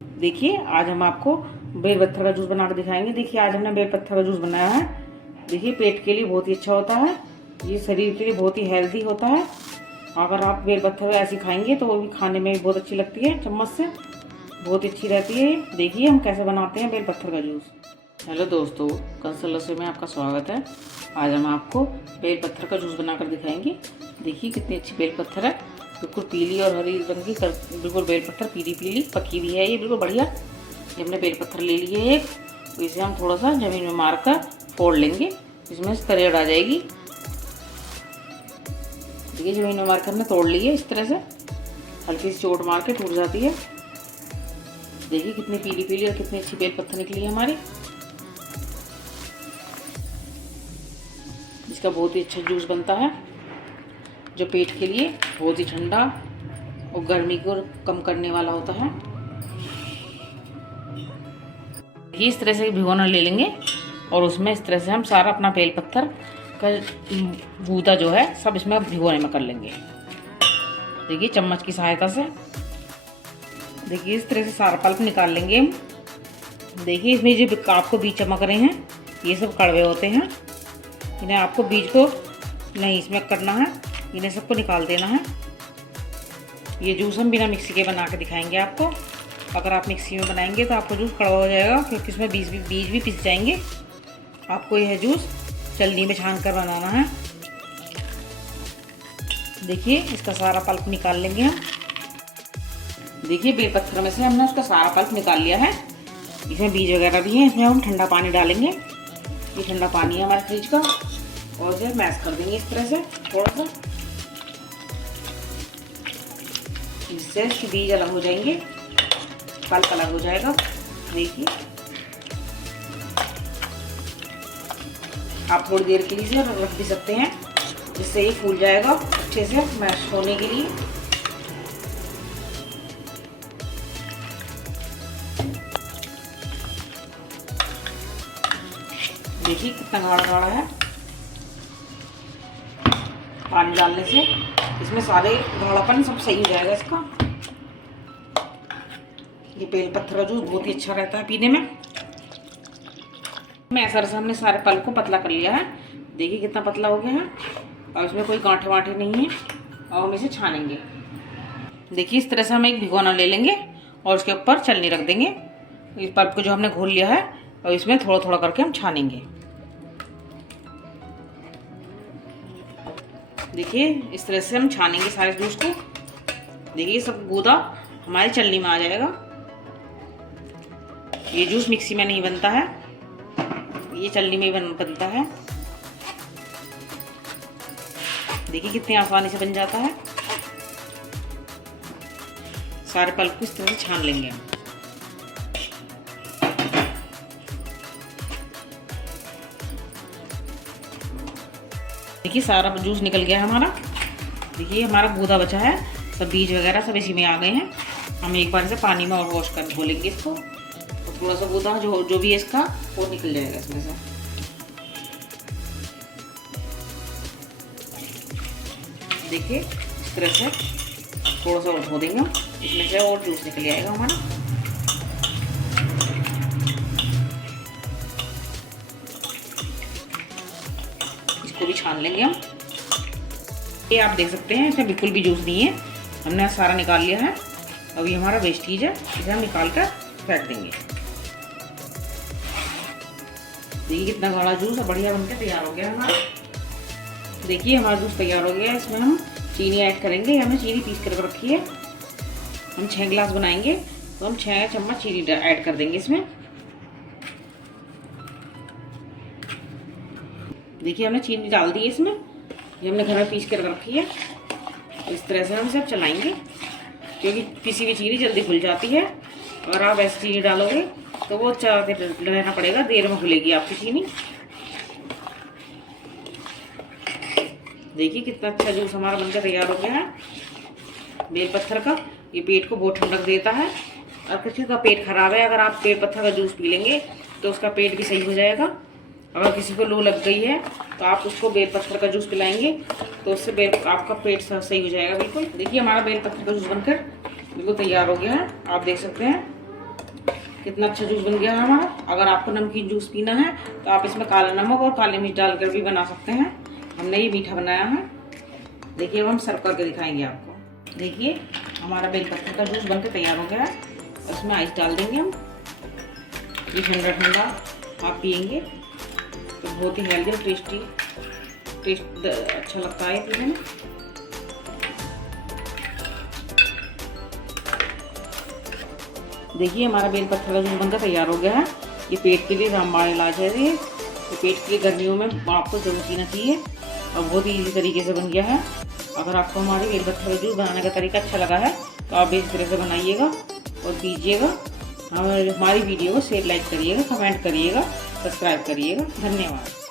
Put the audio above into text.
देखिए आज हम आपको बेल पत्थर का जूस बना कर दिखाएंगे। देखिए आज हमने बेल पत्थर का जूस बनाया है। देखिए पेट के लिए बहुत ही अच्छा होता है, ये शरीर के लिए बहुत ही हेल्दी होता है। अगर आप बेल पत्थर ऐसी खाएंगे तो वो भी खाने में बहुत अच्छी लगती है, चम्मच से बहुत ही अच्छी रहती है। देखिए हम कैसे बनाते हैं बेल पत्थर का जूस। हेलो दोस्तों, कंसल रसोई में आपका स्वागत है। आज हम आपको बेल पत्थर का जूस बनाकर दिखाएंगे। देखिए कितनी अच्छी बेल पत्थर है, बिल्कुल पीली और हरी रंग की, बिल्कुल बेल पत्थर पीली पीली पकी हुई है, ये बिल्कुल बढ़िया। ये हमने बेल पत्थर ले लिए एक, तो इसे हम थोड़ा सा जमीन में मार कर फोड़ लेंगे, इसमें से तरेड़ आ जाएगी। देखिए जमीन में मार कर हमने तोड़ ली है, इस तरह से हल्की सी चोट मार के टूट जाती है। देखिए कितनी पीली पीली और कितनी अच्छी बेल पत्थर निकली है हमारी। इसका बहुत ही अच्छा जूस बनता है, जो पेट के लिए बहुत ही ठंडा और गर्मी को कम करने वाला होता है। ये इस तरह से भिगोना ले लेंगे और उसमें इस तरह से हम सारा अपना बेल पत्थर का गूदा जो है सब इसमें भिगोने में कर लेंगे। देखिए चम्मच की सहायता से देखिए इस तरह से सारा पल्प निकाल लेंगे हम। देखिए इसमें जो आपको बीज चमक रहे हैं ये सब कड़वे होते हैं, इन्हें आपको बीज को नहीं इसमें करना है, इन्हें सबको निकाल देना है। ये जूस हम बिना मिक्सी के बना के दिखाएंगे आपको। अगर आप मिक्सी में बनाएंगे तो आपका जूस कड़वा हो जाएगा, क्योंकि इसमें बीज भी पिस जाएंगे। आपको यह जूस चलनी में छान कर बनाना है। देखिए इसका सारा पल्प निकाल लेंगे हम। देखिए बेल पत्थर में से हमने उसका सारा पल्प निकाल लिया है। इसमें बीज वगैरह भी हैं, इसमें हम ठंडा पानी डालेंगे। ये ठंडा पानी है हमारे फ्रिज का, और इसे मैश कर देंगे इस तरह से थोड़ा सा, जिससे इसके बीज अलग हो जाएंगे, पल्प अलग हो जाएगा। देखिए आप थोड़ी देर के लिए इसे रख भी सकते हैं, जिससे ये फूल जाएगा अच्छे से मैश होने के लिए। देखिए कितना गाढ़ा गाढ़ा है। पानी डालने से इसमें सारे गाढ़ापन सब सही हो जाएगा इसका। ये बेल पत्थर का जूस बहुत ही अच्छा रहता है पीने में। मैं ऐसा हमने सारे पल्प को पतला कर लिया है। देखिए कितना पतला हो गया है, और इसमें कोई गांठे वाँठे नहीं है, और हम इसे छानेंगे। देखिए इस तरह से हम एक भिगोना ले लेंगे और उसके ऊपर छलनी रख देंगे। इस पल्प को जो हमने घोल लिया है, और इसमें थोड़ा थोड़ा करके हम छानेंगे। देखिए इस तरह से हम छानेंगे सारे जूस को। देखिए सब गूदा हमारी छलनी में आ जाएगा। ये जूस मिक्सी में नहीं बनता है, ये छलनी में ही बनता है। देखिए कितनी आसानी से बन जाता है। सारे पल्प को इस तरह से छान लेंगे हम। देखिए सारा जूस निकल गया है हमारा। देखिए हमारा गूदा बचा है, सब बीज वगैरह सब इसी में आ गए हैं। हम एक बार से पानी में और वॉश कर धोलेंगे इसको, और थोड़ा सा गूदा जो भी है इसका वो निकल जाएगा इसमें से। देखिए इस तरह से थोड़ा सा और धो देंगे हम, इसमें से और जूस निकल आएगा हमारा। इसको भी छान लेंगे हम। ये आप देख सकते हैं इसमें बिल्कुल भी जूस नहीं है, हमने सारा निकाल लिया है। अब ये हमारा वेस्टेज है, इसे हम निकाल कर फेंक देंगे। देखिए कितना गाढ़ा जूस बढ़िया बनकर तैयार हो गया हमारा। देखिए हमारा जूस तैयार हो गया है। इसमें हम चीनी ऐड करेंगे, हमने चीनी पीस कर रखी है। हम 6 गिलास बनाएंगे तो हम 6 चम्मच चीनी ऐड कर देंगे इसमें। देखिए हमने चीनी डाल दी है इसमें, ये हमने घर में पीस कर रखी है। इस तरह से हम सब चलाएंगे, क्योंकि किसी भी चीनी जल्दी घुल जाती है। अगर आप ऐसी चीनी डालोगे तो वो चलाते रहना पड़ेगा, देर में घुलेगी आपकी चीनी। देखिए कितना अच्छा जूस हमारा बनकर तैयार हो गया है बेल पत्थर का। ये पेट को बहुत ठंडक देता है। और किसी का पेट खराब है, अगर आप बेल पत्थर का जूस पी लेंगे तो उसका पेट भी सही हो जाएगा। अगर किसी को लू लग गई है तो आप उसको बेल पत्थर का जूस पिलाएंगे तो उससे आपका पेट सही हो जाएगा बिल्कुल। देखिए हमारा बेल पत्थर का जूस बनकर बिल्कुल तैयार हो गया है, आप देख सकते हैं। कितना अच्छा जूस बन गया है हमारा। अगर आपको नमकीन जूस पीना है तो आप इसमें काला नमक और काली मिर्च डालकर भी बना सकते हैं। हमने ये मीठा बनाया है। देखिए अब हम सर्व करके दिखाएंगे आपको। देखिए हमारा बेलपत्र का जूस बनकर तैयार हो गया है। उसमें आइस डाल देंगे हम। ये ठंडा ठंडा आप पियेंगे तो बहुत ही हेल्दी और टेस्ट अच्छा लगता है पीने में। देखिए हमारा बेलपत्र का जूस बनकर तैयार हो गया है। ये पेट के लिए रामबाण इलाज है। ये तो पेट के लिए गर्मियों में आपको जरूर पीना चाहिए और बहुत ही ईजी तरीके से बन गया है। अगर आपको हमारी बेलपत्र का जूस बनाने का तरीका अच्छा लगा है तो आप इस तरह से बनाइएगा और पीजिएगा। हमारी वीडियो को शेयर लाइक करिएगा, कमेंट करिएगा, सब्सक्राइब करिएगा। धन्यवाद।